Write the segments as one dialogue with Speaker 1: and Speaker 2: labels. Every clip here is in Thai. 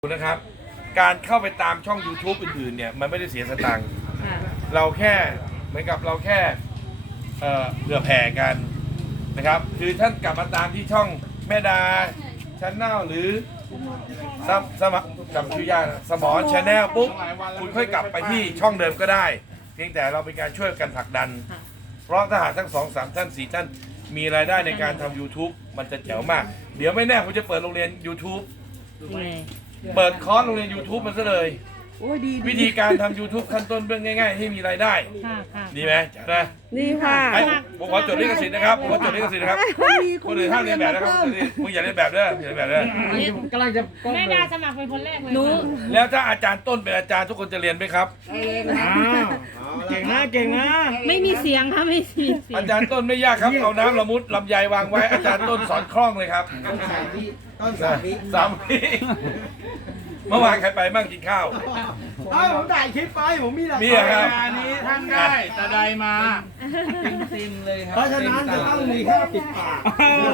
Speaker 1: นะครับการเข้าไปตามช่อง YouTube อื่นๆเนี่ยมันไม่ได้เสียสตังค์เราแค่เหมือนกับเราแค่เผื่อแผ่กันนะครับคือท่านกลับมาตามที่ช่องแม่ดาชาแนลหรือสมจำชื่อยากสมอชาแนลปุ๊บคุณค่อยกลับไปที่ช่องเดิมก็ได้เพียงแต่เราเป็นการช่วยกันผลักดันเพราะถ้าหากทั้ง2-3 ท่าน 4 ท่านมีรายได้ในการทำ YouTube มันจะแจ๋วมากเดี๋ยวไม่แน่ผมจะเปิดโรงเรียน YouTubeเปิดคอร์สโรงเรียน YouTube มันซะเลยวิธีการทำ YouTube ขั้นต้นเบื้องง่ายๆให้มีรายได้ดีไหมจ๊ะนะ
Speaker 2: ดีค่ะ
Speaker 1: ผมขอจดลิขสิทธิ์นะครับผมขอจดลิขสิทธิ์นะครับคนอื่นห้ามเรียนแบบนะครับมึงอย่าเรียนแบบเด้ออย่าเรียนแบบเด้อ
Speaker 3: กำลังจะ
Speaker 4: แม่ดาสมัครเป็นคนแรกเลย
Speaker 2: หนู
Speaker 1: แล้วถ้าอาจารย์ต้นเป็นอาจารย์ทุกคนจะเรียนไหมครับ
Speaker 3: เก่งนะเก่งนะ
Speaker 2: ไม่มีเสียงค่ะไม่มีเสียง
Speaker 1: อาจารย์ต้นไม่ยากครับเอาน้ำละมุดลำไยวางไว้อาจารย์ต้นสอนคล่องเลยครับต้น3 วิเมื่อวานใครไปบ้างกินข้าว
Speaker 3: ผมถ่ายคลิปไปผมมีหลัก
Speaker 1: มีครับ
Speaker 3: ฐานนี้ท่านได้แต่ใดมาติมเลยครับเพราะฉะนั้นจะต้องมีแค่ปิดปาก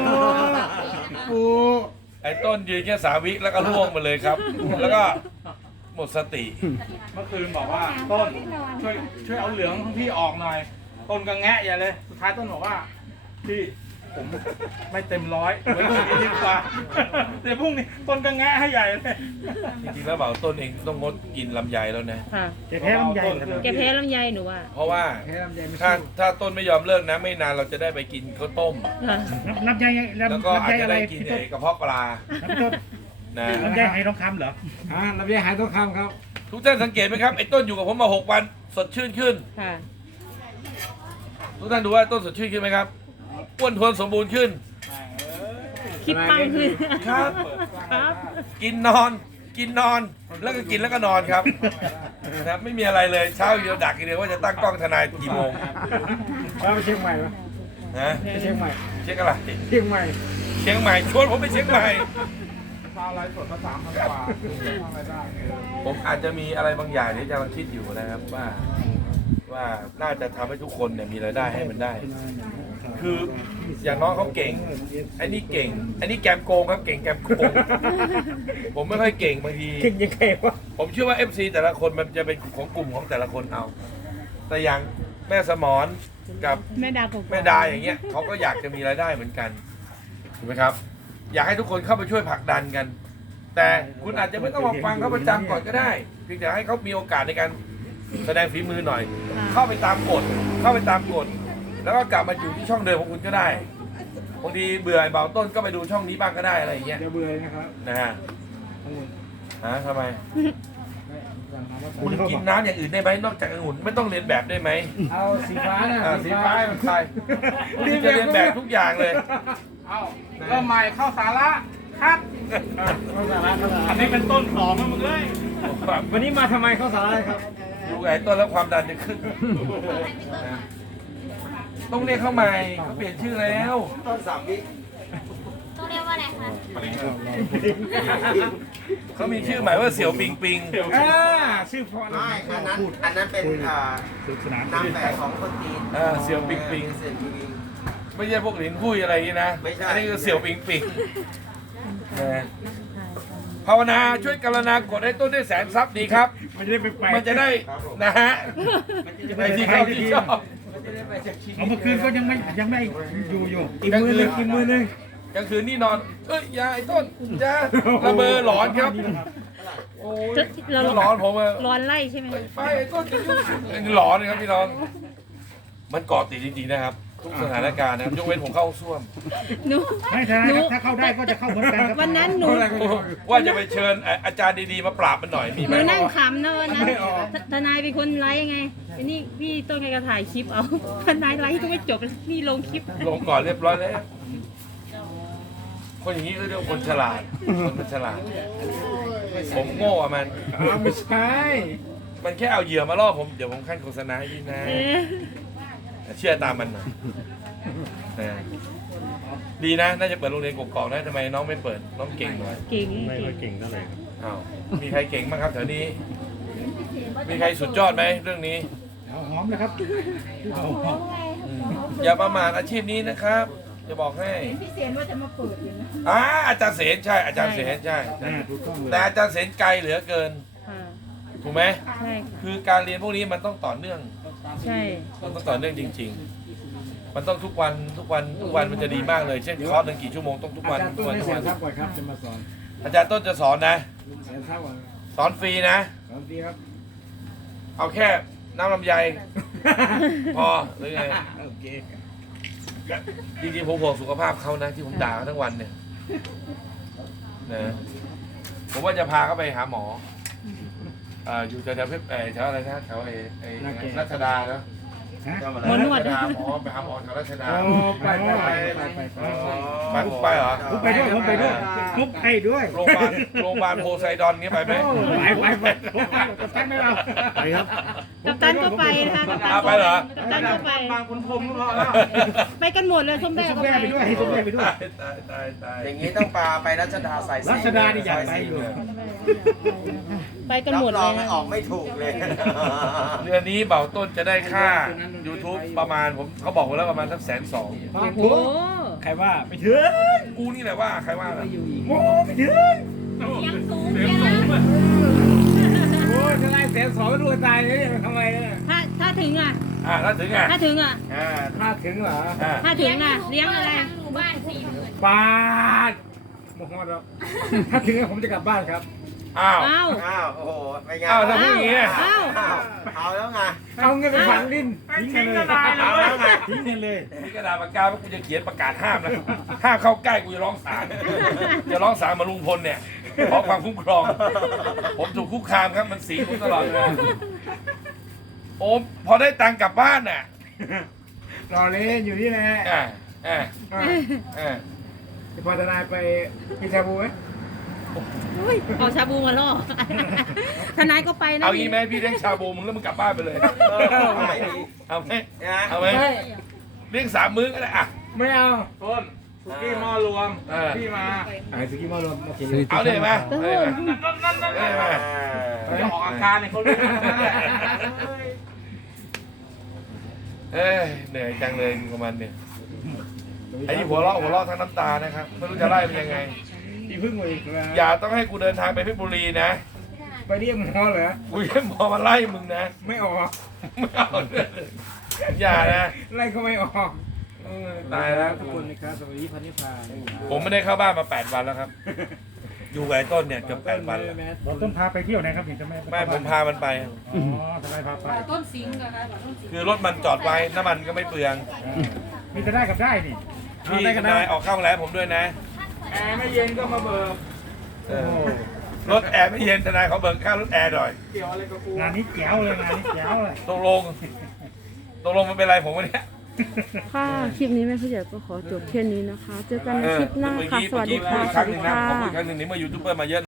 Speaker 1: ไอ้ต้นยืนแค่3 วิแล้วก็ล่วงไปเลยครับ แล้วก็หมดสติ
Speaker 3: เมื่อคืนบอกว่าต้นช่วยเอาเหลืองของพี่ออกหน่อยต้นก็แงะอย่าเลยสุดท้ายต้นบอกว่าพี่ผมไม่เต็ม100ไว้พรุ่งนี้ดีกว่าเดี๋ยวพรุ่งนี้ต้นก็แงะให้ใหญ่เลย
Speaker 1: จริงๆแล้วเบาต้นเองต้องงดกินลำไยแล้วนะ
Speaker 3: แกแพ้ลำไย
Speaker 2: แกแพ้ลำไยหนูว่า
Speaker 1: เพราะว่าถ้าต้นไม่ยอมเลิกนะไม่นานเราจะได้ไปกินข้าวต้ม
Speaker 3: ลำไย
Speaker 1: แล้วก็อาจจะได้กินกระเพาะปลานะ
Speaker 3: ลำไยหายทองคำเหรอลำไยหายทองคำครับ
Speaker 1: ทุกท่านสังเกตไหมครับไอ้ต้นอยู่กับผมมา6 วันสดชื่นขึ้นทุกท่านดูว่าต้นสดชื่นขึ้นไหมครับอ้วนท้วนสมบูรณ์ขึ้น
Speaker 2: คิดปังขึ้น
Speaker 1: ครับกินนอนแล้วก็กินแล้วก็นอนครับนะครับไม่มีอะไรเลยเช้าเดียวดักเดียวว่าจะตั้งกล้องทนายกี่โมง
Speaker 3: ไปเชียงใหม่ปะ
Speaker 1: นะ
Speaker 3: เชียงใหม่
Speaker 1: เชียงอะไร
Speaker 3: เชียงใหม่
Speaker 1: ชวนผมไปเชียงใหม่
Speaker 3: ฟ้าไลฟ์สดมา3,000 กว่า
Speaker 1: ผมอาจจะมีอะไรบางอย่างที่จะมาคิดอยู่นะครับว่าน่าจะทำให้ทุกคนเนี่ยมีรายได้ให้มันได้คืออย่างน้องเขาเก่งไอ้นี่เก่งไอ้นี่แกมโกงครับเก่งแกมโกงผมไม่ค่อยเก่งบางที
Speaker 3: เก่งยังไงวะ
Speaker 1: ผมเชื่อว่า FC แต่ละคนมันจะเป็นของกลุ่มของแต่ละคนเอาแต่อย่างแม่สมรกับแม่ดาอย่างเงี้ยเขาก็อยากจะมีรายได้เหมือนกันถูกไหมครับอยากให้ทุกคนเข้าไปช่วยผลักดันกันแต่คุณอาจจะไม่ต้องมาฟังเขาประจำก่อนก็ได้เพียงแต่ให้เขามีโอกาสในการแสดงฝีมือหน่อยเข้าไปตามกฎแล้วก็กลับมาอยู่ที่ช่องเดิมของคุณก็ได้บางทีเบื่อเบาต้นก็ไปดูช่องนี้บ้างก็ได้อะไรอย่างเงี้ย
Speaker 3: จะเบื่อนะครับ
Speaker 1: นะฮะทำไมคุณกินน้ำอย่างอื่นได้ไหมนอกจากองุ่นไม่ต้องเรียนแบบได้ไหม
Speaker 3: เอาสีฟ้านะ
Speaker 1: สีฟ้ามันใส่คุณจะเรียนแบบทุกอย่างเลย
Speaker 3: เอาเริ่มใหม่เข้าสาระครับอันนี้เป็นต้น2นะมึงเลยวันนี้มาทำไมเข้าสาระครับ
Speaker 1: ดูไอ้ต้นแล้วความดันจะขึ้นต้องเรียกเข้าใหม่เขาเปลี่ยนชื่อแล้ว
Speaker 5: ต้น3 วิ
Speaker 4: ต้องเรียกว่าอะไรคะ
Speaker 1: เขามีชื่อใหม่ว่าเสี่ยวปิงปิง
Speaker 3: ชื่อเพราะ
Speaker 5: ไม่อันนั้นเป็นนามแฝงของคนจีน
Speaker 1: เสี่ยวปิงปิงไม่ใช่พวกหลินหุ้ยอะไรนี่นะอันนี้คือเสี่ยวปิงปิงภาวนาช่วยกรุณากดให้ต้นได้100,000 ซับดีครับมันจะได้นะฮะในที่เขาที่ชอบ
Speaker 3: เมื่อคืนก็ยังไม่อยู่อีกมือนึง
Speaker 1: กลางคืนนี่นอนยาไอ้ต้นยาระเบอหลอนครับโอ้ยหลอนผม
Speaker 2: ร้อนไล่ใช่ไหม
Speaker 1: ไปไอ้ต้นหลอนเลยครับพี่น้องมันเกาะติดจริงๆนะครับทุกสถานการณ์นะครับยกเว้นผมเข้าส้วม
Speaker 3: ไม่ใช่ถ้าเข้าได้ก็จะเข้าเหมือนกัน
Speaker 2: วันนั้นหนู
Speaker 1: ว่าจะไปเชิญอาจารย์ดีๆมาปราบมันหน่อยมีไหม
Speaker 2: หนูนั่งขำนะวันนั้นทนายเป็นคนไลฟ์ไงไอ้นี่พี่ต้นแกก็ถ่ายคลิปเอาทนายไลฟ์ก็ไม่จบนี่ลงคลิป
Speaker 1: ลงก่อนเรียบร้อยแล้วคนอย่างนี้ก็เรียกคนฉลาดมันฉลาดผมโง่อะมัน
Speaker 3: ไม่ใช่
Speaker 1: มันแค่เอาเหยื่อมาล่อผมเดี๋ยวผมขั้นโฆษณาให้พี่นะเชื่อตามมันหน่อยดีนะน่าจะเปิดโรงเรียนกกอกนะทำไมน้องไม่เปิดน้องเก่งหน่อย
Speaker 2: เก่ง
Speaker 3: ไม่ค่อยเก่งเท่าไหร่
Speaker 1: อ้าวมีใครเก่งบ้างครับแถวนี้มีใครสุดยอดไหมเรื่องนี้
Speaker 3: หอมเลยครับ
Speaker 1: อย่าประมาทอาชีพนี้นะครับจะบอกให้
Speaker 2: พี่เสียนว่าจะมาเปิดอยู่นะ
Speaker 1: อาจารย์เสนใช่อาจารย์เสนใช่
Speaker 3: ถูกต้องเลย
Speaker 1: แต่อาจารย์เสนไกลเหลือเกิน
Speaker 2: ค่ะ
Speaker 1: ถูกไหม
Speaker 2: ใช่ค่ะ
Speaker 1: คือการเรียนพวกนี้มันต้องต่อเนื่อง
Speaker 2: ใช่
Speaker 1: มันต้องต่อเนื่องจริง ๆ มันต้องทุกวันมันจะดีมากเลย เช่นคอร์สหนึ่งกี่ชั่วโมงต้องทุกวันทุกวันทุกวัน
Speaker 3: ครับก่อนครับจะมาสอน
Speaker 1: อาจารย์ต้นจะสอนนะ
Speaker 3: เสียงเท่าก่อน
Speaker 1: สอนฟรีนะ
Speaker 3: สอนดีครับ
Speaker 1: เอาแค่น้ำลำไยพอหรือไง
Speaker 3: โอเค
Speaker 1: จริงๆผมห่วงสุขภาพเขานะที่ผมด่าเขาทั้งวันเนี่ยนะผมว่าจะพาเขาไปหาหมออยู่แถวๆแถวอะไรนะแถวรัชดาเนาะ
Speaker 2: หมอนวด
Speaker 1: ไปหาหมอแถวรัชดา
Speaker 3: ไป
Speaker 1: ไปเหรอ
Speaker 3: ผมไปด้วยผมไปด้วยผมไปด้วย
Speaker 1: โรงพยาบาลโพไซดอนเงี้ยไปไหม
Speaker 3: ไปกับท่านไม่เอาไปครับ
Speaker 2: กัปตันก็ไปนะคะกัปตัน
Speaker 1: ไปเหรอ
Speaker 2: กัปตันก็ไป
Speaker 3: บางคนพรมก็พอแล้ว
Speaker 2: ไปกันหมดเลยส้มแบก
Speaker 3: ส้ม
Speaker 2: ก็
Speaker 3: แม่
Speaker 2: ไป
Speaker 3: ไปด้วยส้มแม่ไปด้วย
Speaker 1: ตาย
Speaker 5: อย่างนี้ต้องไปรัชดาสาย
Speaker 3: รัชดานี่อยากไปอยู่
Speaker 2: ไปกันหมด
Speaker 5: รับร
Speaker 2: เล
Speaker 5: อง
Speaker 2: ย
Speaker 5: ออกไม่ถูกเลย
Speaker 1: เดือนนี้เบาต้นจะได้ค่า YouTube ประมาณเขาบอกไว้แล้วประมาณสัก120,000
Speaker 2: โอ้โห
Speaker 3: ใครว่าไปถึง
Speaker 1: กูนี่แหละว่าใครว่าล่ะ
Speaker 3: โอ้ไปถึง
Speaker 4: เสียงสูงเนี่ยนะ
Speaker 3: โอ้จะไล่120,000ไม่รู้ตายเลยทำไมเนี่ย
Speaker 2: ถ้าถึงอ่ะ
Speaker 1: ถ้าถึงอ่ะ
Speaker 2: ถ้าถึงอ่ะ
Speaker 3: ถ้าถึงเหรอ
Speaker 2: ถ้าถึงอ่ะเลี้ยงอะไร
Speaker 4: ทางหมู่บ้าน40,000
Speaker 3: บาทหมดแล้วถ้าถึงผมจะกลับบ้านครับ
Speaker 1: อ้าว
Speaker 2: อ้าว
Speaker 5: อ้าว โอ้โหไม่ไง
Speaker 1: อ้าวถ้าพูดอย่างนี้
Speaker 2: อ้าว
Speaker 5: อ้าวเอาแล้วไง
Speaker 3: เอาเงินไปฝังดินทิ้งกันเลยทิ้งกันเลย
Speaker 1: มีกระดาษปากกาว่ากูจะเขียนประกาศห้ามนะห้ามเข้าใกล้กูจะร้องศาลจะร้องศาลมาลุงพลเนี่ยขอความคุ้มครอง ผมถูกคุกคามครับมันสีผมตลอดเลยโอ้พอได้ตังค์กลับบ้านน่ะ
Speaker 3: รอเล่นอยู่นี่แหละ พอทนายไปกินชาบูไหม
Speaker 2: เอาชาบูมาล่อ ทนายก็ไปนะ
Speaker 1: เอางี้ไหมพี่เลี้ยงชาบูมึงแล้วมึงกลับบ้านไปเลย
Speaker 5: เอาไหมดี
Speaker 1: เอาไหม
Speaker 5: นะ
Speaker 1: เอาไหมเลี้ยง3 มื้อก็ได้อ่ะ
Speaker 3: ไม่เอา
Speaker 6: ต้นสุกี้หม้อรวม พี่มา
Speaker 3: สกิมอลโอเค
Speaker 1: เอาเลยมาเอาเลยมาเอาเลยมา
Speaker 6: จะออกอาการเนี่ยเขารู้ทั้งนั้นแหละ
Speaker 1: เหนื่อยจังเลยกับมันเนี่ยไอ้ที่หัวเราะทั้งน้ำตานะครับไม่รู้จะไล่เป็นยังไง
Speaker 3: พี่พึ่งมาอีกแล้ว
Speaker 1: อย่าต้องให้กูเดินทางไปเพชรบุรีนะ
Speaker 3: ไปเรียกหมอเหรอ
Speaker 1: กูยังพอมาไล่มึงนะ
Speaker 3: ไม่ออก
Speaker 1: ไม่เอาเลยอย่านะ
Speaker 3: ไล่ก็ไม่ออก
Speaker 1: ตายแล้ว
Speaker 3: ทุกคนนะครับสวัสดีพันธิพา
Speaker 1: ผมไม่ได้เข้าบ้านมา8 วันแล้วครับ อยู่กับไอ้ต้นเนี่ยเกือบ8 วันแล้ว
Speaker 3: เราต้องพาไปเที่ยวนะครับถึงจะไม่
Speaker 1: ไม่ผมพามันไป
Speaker 3: อ๋อทนายพาไป
Speaker 2: ต้นสิงห์กันนะต้นสิงห์
Speaker 1: คือรถมันจอดไว้น้ำมันก็ไม่เปลือง
Speaker 3: มีจะได้กับได้นี่
Speaker 1: พี่
Speaker 3: ได้
Speaker 1: ท
Speaker 3: กันได้
Speaker 1: นายออกข้าวแล้ผมด้วยนะ
Speaker 6: แอร์ไม่เย็นก็มาเบิก
Speaker 1: รถแอร์ไม่เย็นทนายเขาเบิกค่ารถแอร์หน่อย
Speaker 6: เกี่ยวอะไรกับกู
Speaker 3: งานนี้แจ๋วเลยงานนี้แจ๋วเลย
Speaker 1: ตกลงมันเป็นไรผมวะเนี่ย
Speaker 7: ค่ะ คลิปนี้แม่ผู้ใหญ่ก็ขอจบแค่นี้นะคะ เจอกันในคลิปหน้าค่ะ สวัสดี
Speaker 1: พู
Speaker 7: ค่ะ
Speaker 1: ดอีก
Speaker 7: ส
Speaker 1: ครั้
Speaker 7: วั
Speaker 1: ง
Speaker 7: ส
Speaker 1: ห
Speaker 7: ดี
Speaker 1: นึ่งนะ
Speaker 7: ค่ะ
Speaker 1: ผมพูดอีกครั้งหนึ่งนี้เมื่อยูทูบเบอร์มาเยอะ